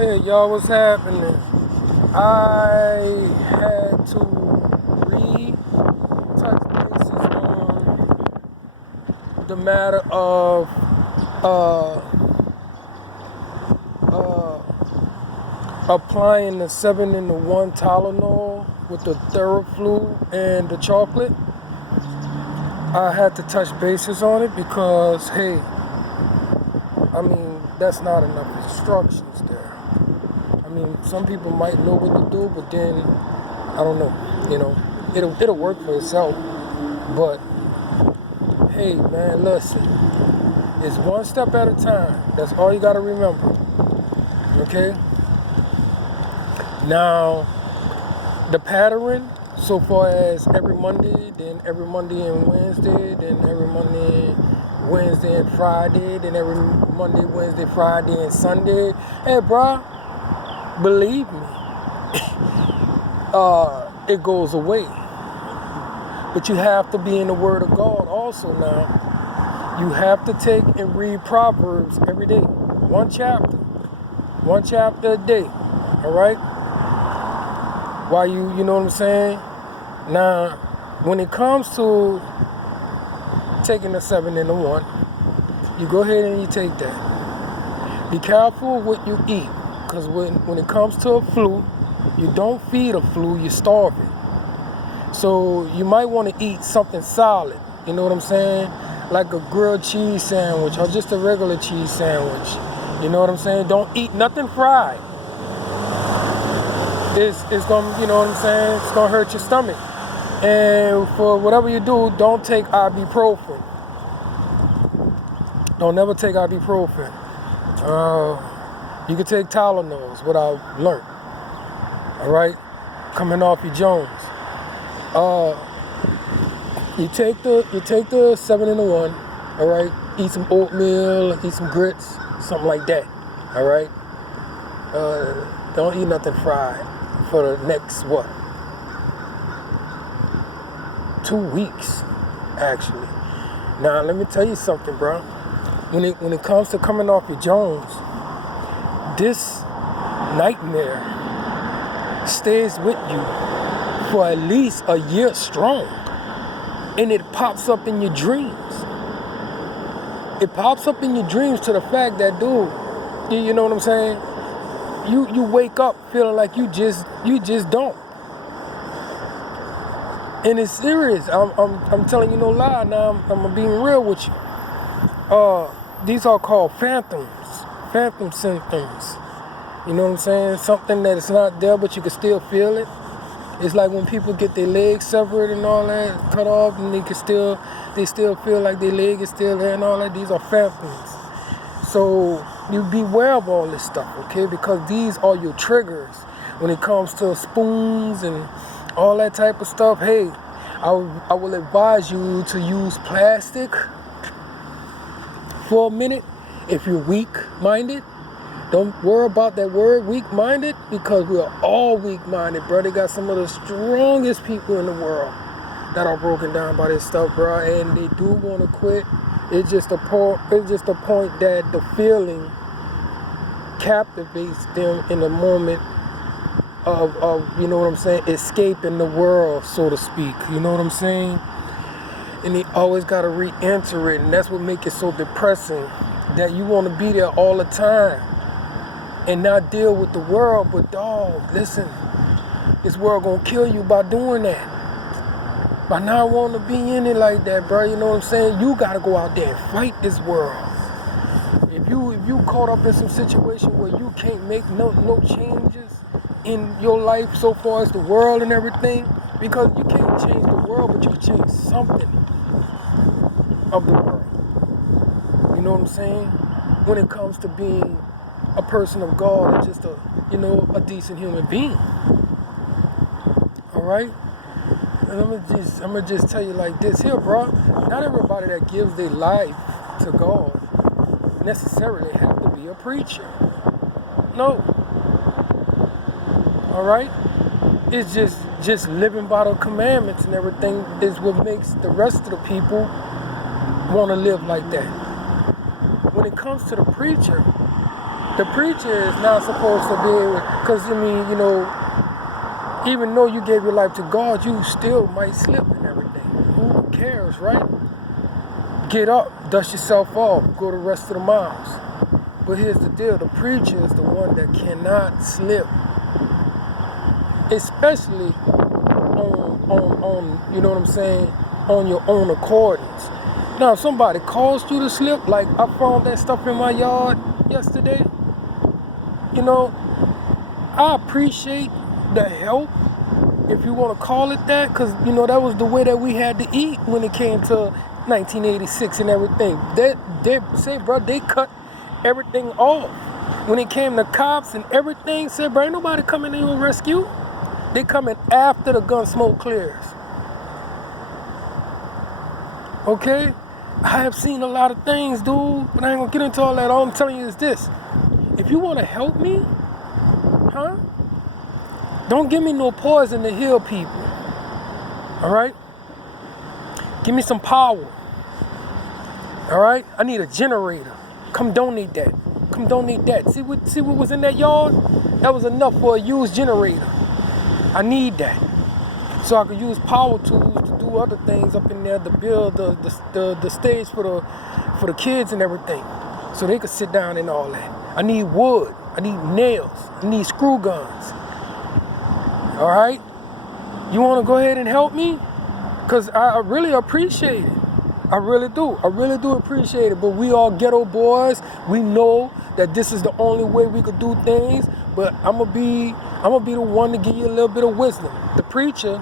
Hey y'all, what's happening? I had to touch bases on the matter of uh, uh, applying the 7-in-1 Tylenol with the Theraflu and the chocolate. I had to touch bases on it because, hey, I mean, that's not enough instructions there. I mean, some people might know what to do, but then, I don't know, it'll work for itself. But, hey, man, listen, it's one step at a time. That's all you got to remember, okay? Now, the pattern, so far as every Monday, then every Monday and Wednesday, then every Monday, Wednesday and Friday, then every Monday, Wednesday, Friday, and Sunday. Hey, bro, believe me, it goes away. But you have to be in the Word of God also now. You have to take and read Proverbs every day. One chapter a day, all right? While you know what I'm saying? Now, when it comes to taking the 7-in-1, you go ahead and you take that. Be careful what you eat, because when it comes to a flu, you don't feed a flu, you starve it. So you might want to eat something solid, you know what I'm saying? Like a grilled cheese sandwich or just a regular cheese sandwich. You know what I'm saying? Don't eat nothing fried. It's gonna, you know what I'm saying? It's gonna hurt your stomach. And for whatever you do, don't take ibuprofen. Don't never take ibuprofen. You can take Tylenols, what I've learned. All right, coming off your Jones. You take the 7-in-1. All right, eat some oatmeal, eat some grits, something like that. All right. Don't eat nothing fried for the next 2 weeks, actually. Now let me tell you something, bro. When it comes to coming off your Jones, this nightmare stays with you for at least a year strong, and it pops up in your dreams. It pops up in your dreams to the fact that, dude, you know what I'm saying? You wake up feeling like you just don't. And it's serious. I'm telling you no lie. Now I'm being real with you. These are called phantom symptoms. You know what I'm saying? Something that is not there, but you can still feel it. It's like when people get their legs severed and all that, cut off, and they still feel like their leg is still there and all that. These are phantoms. So you beware of all this stuff, okay? Because these are your triggers when it comes to spoons and all that type of stuff. Hey, I will advise you to use plastic for a minute if you're weak-minded. Don't worry about that word, weak-minded, because we are all weak-minded, bro. They got some of the strongest people in the world that are broken down by this stuff, bro, and they do want to quit. It's just a point that the feeling captivates them in the moment of you know what I'm saying, escaping the world, so to speak. You know what I'm saying? And they always got to re-enter it, and that's what makes it so depressing, that you want to be there all the time and not deal with the world. But dog, listen, this world gonna kill you by doing that. By not wanting to be in it like that, bro. You know what I'm saying? You gotta go out there and fight this world. If you caught up in some situation where you can't make no changes in your life so far as the world and everything, because you can't change the world, but you can change something of the world. You know what I'm saying? When it comes to being a person of God or just a decent human being. All right? And I'm gonna just tell you like this here, bro. Not everybody that gives their life to God necessarily have to be a preacher. No. All right? It's just living by the commandments and everything is what makes the rest of the people want to live like that. When it comes to the preacher The preacher is not supposed to be, because I mean, you know, even though you gave your life to God, you still might slip and everything. Who cares, right? Get up, dust yourself off, go the rest of the miles. But here's the deal, the preacher is the one that cannot slip. Especially on you know what I'm saying, on your own accordance. Now, if somebody caused you to slip, like I found that stuff in my yard yesterday, you know, I appreciate the help, if you want to call it that, because, you know, that was the way that we had to eat when it came to 1986 and everything. They say, bro, they cut everything off. When it came to cops and everything, said, bro, ain't nobody coming in to rescue. They coming after the gun smoke clears. Okay? I have seen a lot of things, dude, but I ain't gonna get into all that. All I'm telling you is this. If you want to help me, don't give me no poison to heal people. All right? Give me some power. All right? I need a generator. Come donate that. Come donate that. See what was in that yard? That was enough for a used generator. I need that. So I could use power tools to do other things up in there to build the stage for the kids and everything. So they could sit down and all that. I need wood. I need nails. I need screw guns. All right? You want to go ahead and help me? Because I really appreciate it. I really do. I really do appreciate it. But we all ghetto boys. We know that this is the only way we could do things. But I'm gonna be the one to give you a little bit of wisdom. The preacher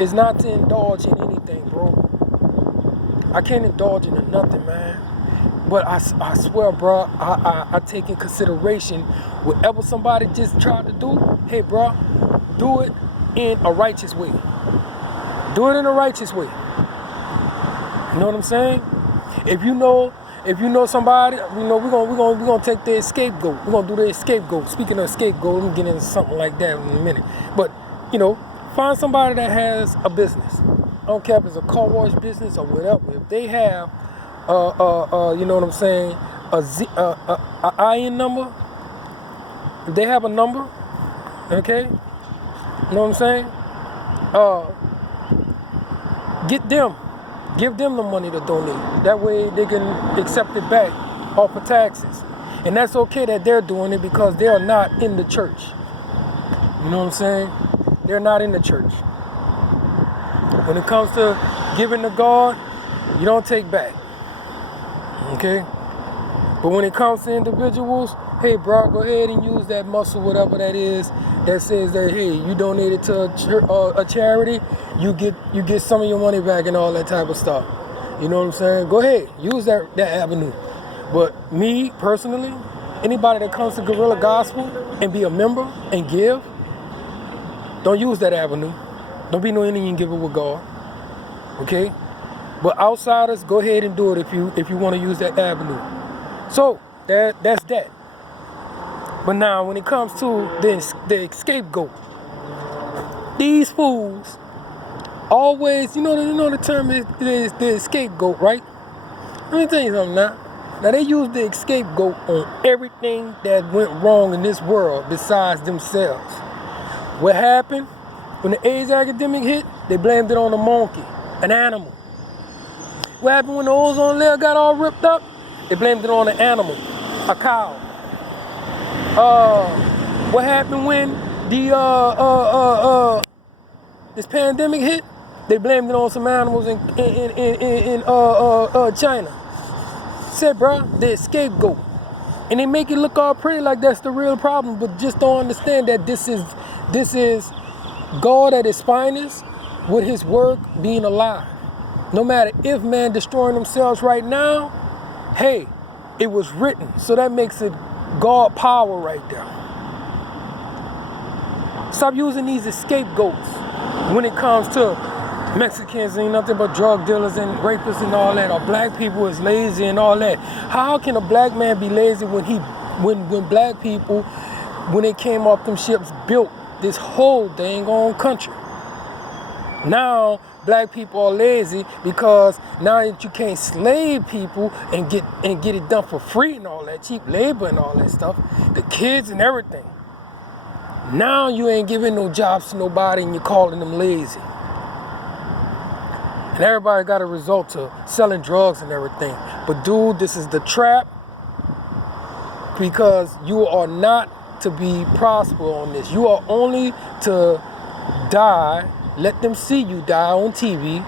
is not to indulge in anything, bro. I can't indulge in nothing, man. But I swear, bro, I take in consideration whatever somebody just tried to do. Hey, bro, do it in a righteous way. Do it in a righteous way. You know what I'm saying? If you know somebody, you know, we're gonna take their scapegoat. We're gonna do their scapegoat. Speaking of scapegoat, I'm getting into something like that in a minute. But, you know, find somebody that has a business. I don't care if it's a car wash business or whatever. If they have you know what I'm saying, a IN number, if they have a number, okay, you know what I'm saying, give them the money to donate. That way they can accept it back off of taxes. And that's okay that they're doing it because they are not in the church. You know what I'm saying? They're not in the church. When it comes to giving to God, you don't take back. Okay? But when it comes to individuals, hey, bro, go ahead and use that muscle, whatever that is, that says that, hey, you donated to a charity, you get some of your money back and all that type of stuff. You know what I'm saying? Go ahead, use that avenue. But me, personally, anybody that comes to Guerrilla Gospel and be a member and give, don't use that avenue. Don't be no Indian giver with God. Okay? But outsiders, go ahead and do it if you want to use that avenue. So that's that. But now when it comes to the scapegoat, these fools always, you know the term is the scapegoat, right? Let me tell you something now. Now they use the scapegoat on everything that went wrong in this world besides themselves. What happened when the AIDS epidemic hit? They blamed it on a monkey, an animal. What happened when the ozone layer got all ripped up? They blamed it on an animal, a cow. What happened when this pandemic hit? They blamed it on some animals in China. Said, bro, they're scapegoat. And they make it look all pretty like that's the real problem, but just don't understand that this is God at his finest with his work being alive. No matter if man destroying themselves right now, hey, it was written. So that makes it God power right there. Stop using these as scapegoats when it comes to Mexicans ain't nothing but drug dealers and rapists and all that, or black people is lazy and all that. How can a black man be lazy when black people, when they came off them ships, built this whole dang on country? Now, black people are lazy because now that you can't slave people and get it done for free and all that, cheap labor and all that stuff, the kids and everything. Now you ain't giving no jobs to nobody and you're calling them lazy. And everybody got a result to selling drugs and everything. But dude, this is the trap, because you are not to be prosper on this. You are only to die. Let them see you die on TV.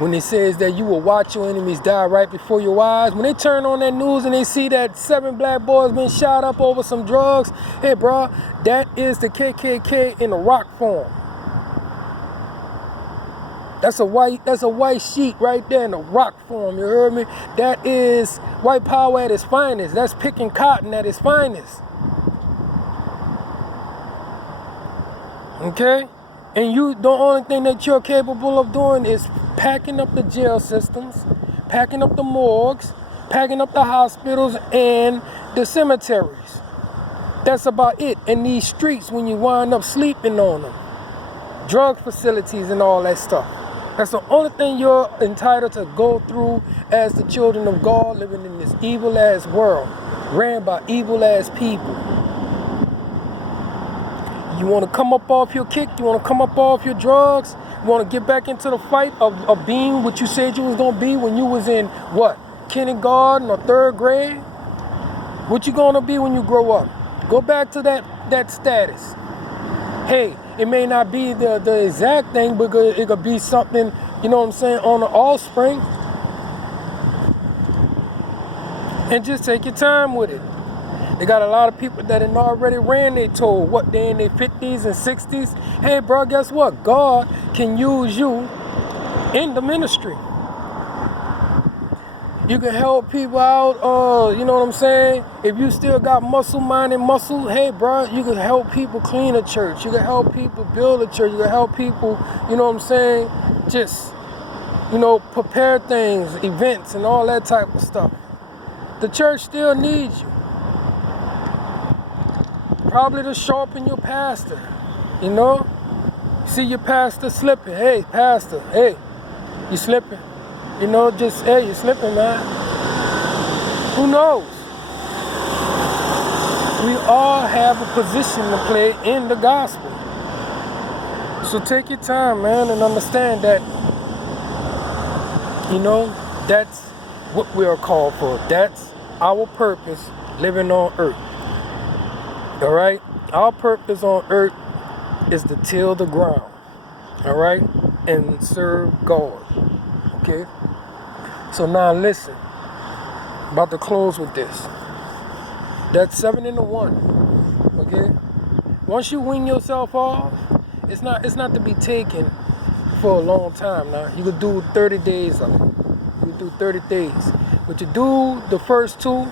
When it says that you will watch your enemies die right before your eyes. When they turn on that news and they see that 7 black boys been shot up over some drugs, hey bro, that is the KKK in a rock form. That's a white sheet right there in a rock form, you heard me? That is white power at its finest. That's picking cotton at its finest. Okay? And the only thing that you're capable of doing is packing up the jail systems, packing up the morgues, packing up the hospitals and the cemeteries. That's about it. And these streets, when you wind up sleeping on them, drug facilities and all that stuff. That's the only thing you're entitled to go through as the children of God, living in this evil ass world, ran by evil ass people. You want to come up off your kick? You want to come up off your drugs? You want to get back into the fight of being what you said you was going to be when you was in, what, kindergarten or 3rd grade? What you going to be when you grow up? Go back to that status. Hey, it may not be the exact thing, but it could be something, you know what I'm saying, on the offspring. And just take your time with it. They got a lot of people that had already ran their tour, what, they in their 50s and 60s. Hey, bro, guess what? God can use you in the ministry. You can help people out, you know what I'm saying? If you still got muscle, mind, and muscle, hey, bro, you can help people clean a church. You can help people build a church. You can help people, you know what I'm saying? Just, you know, prepare things, events, and all that type of stuff. The church still needs you. Probably to sharpen your pastor, you know? See your pastor slipping. Hey, pastor, hey, you slipping. You know, just, hey, you're slipping, man. Who knows? We all have a position to play in the gospel. So take your time, man, and understand that, you know, that's what we are called for. That's our purpose living on earth. All right? Our purpose on earth is to till the ground. All right? And serve God. Okay? So now listen. About to close with this. That's 7 in the 1. Okay? Once you wean yourself off, it's not to be taken for a long time now. You could do 30 days of it. You could do 30 days. But you do the first 2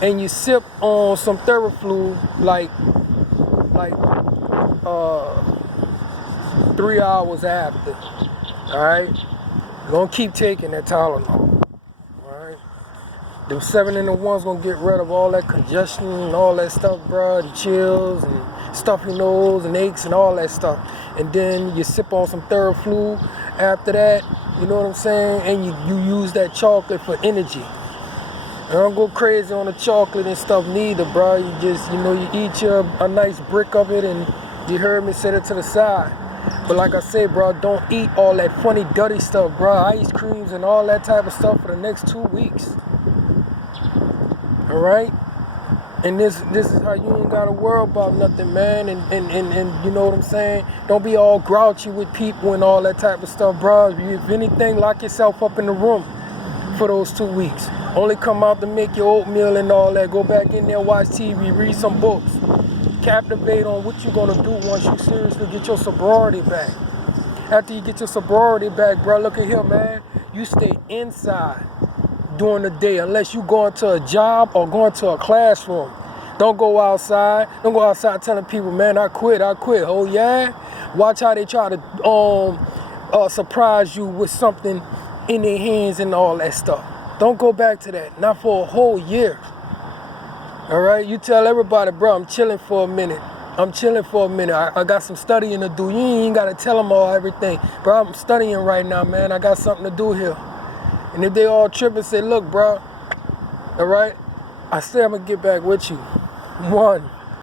and you sip on some Theraflu like 3 hours after. Alright? You're gonna keep taking that Tylenol. Alright? Them 7 in the 1's gonna get rid of all that congestion and all that stuff, bro, and chills and stuffy nose and aches and all that stuff. And then you sip on some Theraflu after that, you know what I'm saying? And you use that chocolate for energy. Don't go crazy on the chocolate and stuff neither, bro. You just, you know, you eat a nice brick of it and you heard me set it to the side. But like I say, bro, don't eat all that funny, dirty stuff, bro. Ice creams and all that type of stuff for the next 2 weeks. All right? And this is how you ain't gotta worry about nothing, man. And you know what I'm saying? Don't be all grouchy with people and all that type of stuff, bro. If anything, lock yourself up in the room for those 2 weeks. Only come out to make your oatmeal and all that. Go back in there, watch TV, read some books. Captivate on what you're gonna do once you seriously get your sobriety back. After you get your sobriety back, bro, look at here, man. You stay inside during the day unless you going to a job or going to a classroom. Don't go outside. Don't go outside telling people, man, I quit. Oh yeah? Watch how they try to surprise you with something in their hands and all that stuff. Don't go back to that. Not for a whole year. All right? You tell everybody, bro, I'm chilling for a minute. I'm chilling for a minute. I got some studying to do. You ain't gotta tell them all everything. Bro, I'm studying right now, man. I got something to do here. And if they all trip and say, look, bro, all right, I say I'm gonna get back with you. One.